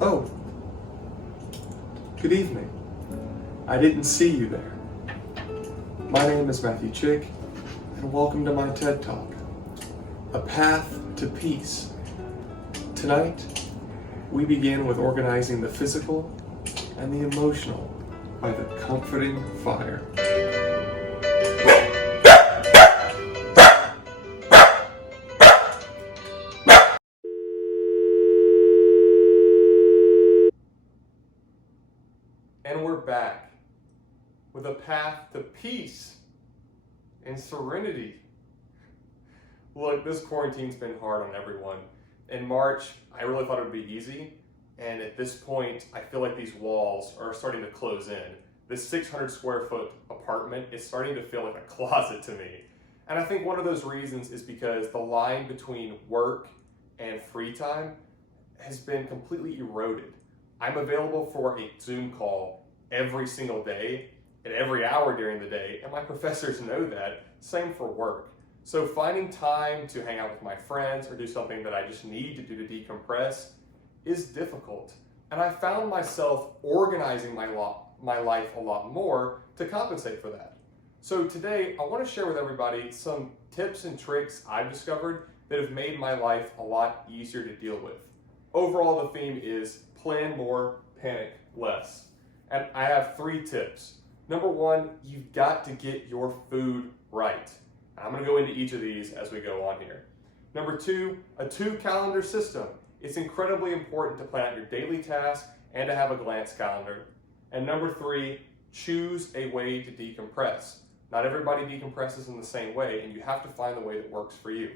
Oh, good evening. I didn't see you there. My name is Matthew Chick, and welcome to my TED Talk, A Path to Peace. Tonight, we begin with organizing the physical and the emotional by the comforting fire. And we're back with a path to peace and serenity. Look, this quarantine's been hard on everyone. In March, I really thought it would be easy. And at this point, I feel like these walls are starting to close in. This 600 square foot apartment is starting to feel like a closet to me. And I think one of those reasons is because the line between work and free time has been completely eroded. I'm available for a Zoom call every single day at every hour during the day, and my professors know that. Same for work. So finding time to hang out with my friends or do something that I just need to do to decompress is difficult. And I found myself organizing my life a lot more to compensate for that. So today, I want to share with everybody some tips and tricks I've discovered that have made my life a lot easier to deal with. Overall, the theme is plan more, panic less. And I have 3 tips. Number 1, you've got to get your food right. I'm going to go into each of these as we go on here. Number 2, a 2-calendar system. It's incredibly important to plan out your daily tasks and to have a glance calendar. And number 3, choose a way to decompress. Not everybody decompresses in the same way, and you have to find the way that works for you.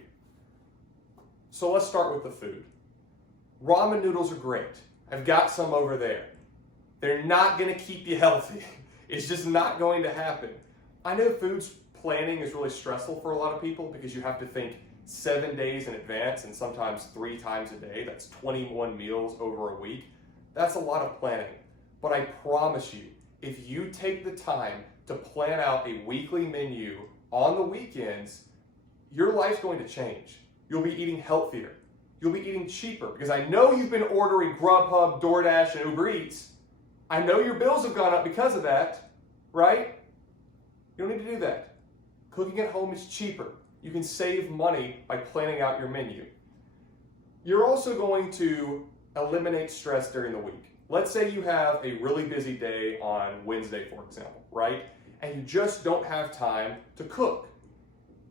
So let's start with the food. Ramen noodles are great. I've got some over there. They're not going to keep you healthy. It's just not going to happen. I know food's planning is really stressful for a lot of people because you have to think 7 days in advance and sometimes 3 times a day. That's 21 meals over a week. That's a lot of planning. But I promise you, if you take the time to plan out a weekly menu on the weekends, your life's going to change. You'll be eating healthier. You'll be eating cheaper because I know you've been ordering Grubhub, DoorDash, and Uber Eats. I know your bills have gone up because of that, right? You don't need to do that. Cooking at home is cheaper. You can save money by planning out your menu. You're also going to eliminate stress during the week. Let's say you have a really busy day on Wednesday, for example, right? And you just don't have time to cook.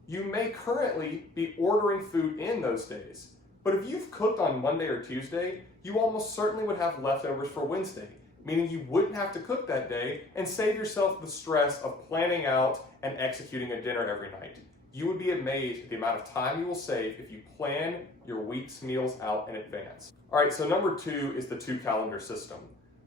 You may currently be ordering food in those days, but if you've cooked on Monday or Tuesday, you almost certainly would have leftovers for Wednesday, meaning you wouldn't have to cook that day and save yourself the stress of planning out and executing a dinner every night. You would be amazed at the amount of time you will save if you plan your week's meals out in advance. All right, so number 2 is the 2-calendar system.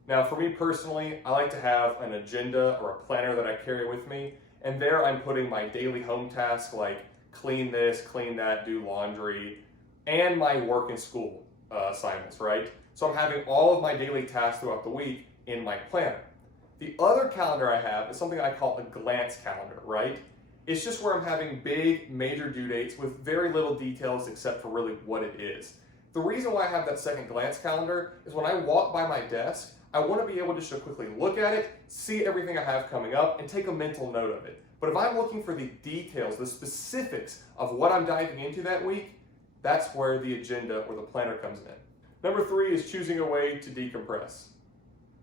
Now, for me personally, I like to have an agenda or a planner that I carry with me, and there I'm putting my daily home tasks like clean this, clean that, do laundry, and my work and school assignments, right? So I'm having all of my daily tasks throughout the week in my planner. The other calendar I have is something I call a glance calendar, right? It's just where I'm having big, major due dates with very little details except for really what it is. The reason why I have that second glance calendar is when I walk by my desk, I want to be able to just quickly look at it, see everything I have coming up, and take a mental note of it. But if I'm looking for the details, the specifics of what I'm diving into that week, that's where the agenda or the planner comes in. Number 3 is choosing a way to decompress.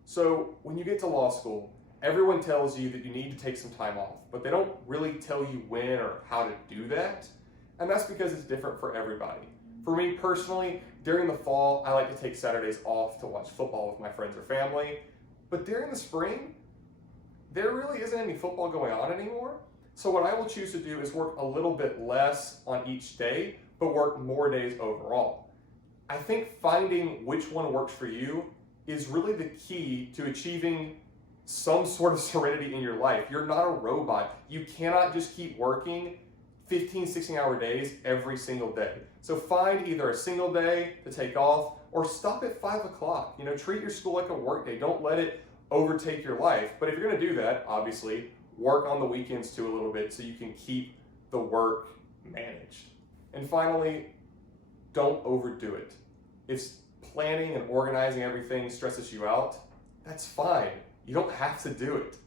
So when you get to law school, everyone tells you that you need to take some time off, but they don't really tell you when or how to do that. And that's because it's different for everybody. For me personally, during the fall, I like to take Saturdays off to watch football with my friends or family. But during the spring, there really isn't any football going on anymore. So what I will choose to do is work a little bit less on each day, but work more days overall. I think finding which one works for you is really the key to achieving some sort of serenity in your life. You're not a robot. You cannot just keep working 15, 16-hour days every single day. So find either a single day to take off or stop at 5 o'clock. Treat your school like a work day. Don't let it overtake your life. But if you're going to do that, obviously, work on the weekends too a little bit so you can keep the work managed. And finally, don't overdo it. It's planning and organizing everything stresses you out, that's fine. You don't have to do it.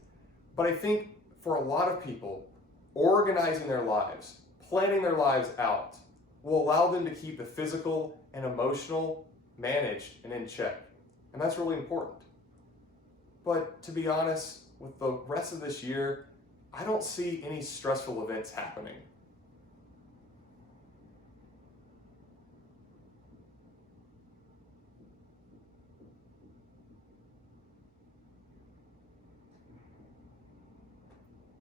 But I think for a lot of people, organizing their lives, planning their lives out, will allow them to keep the physical and emotional managed and in check. And that's really important. But to be honest, with the rest of this year, I don't see any stressful events happening.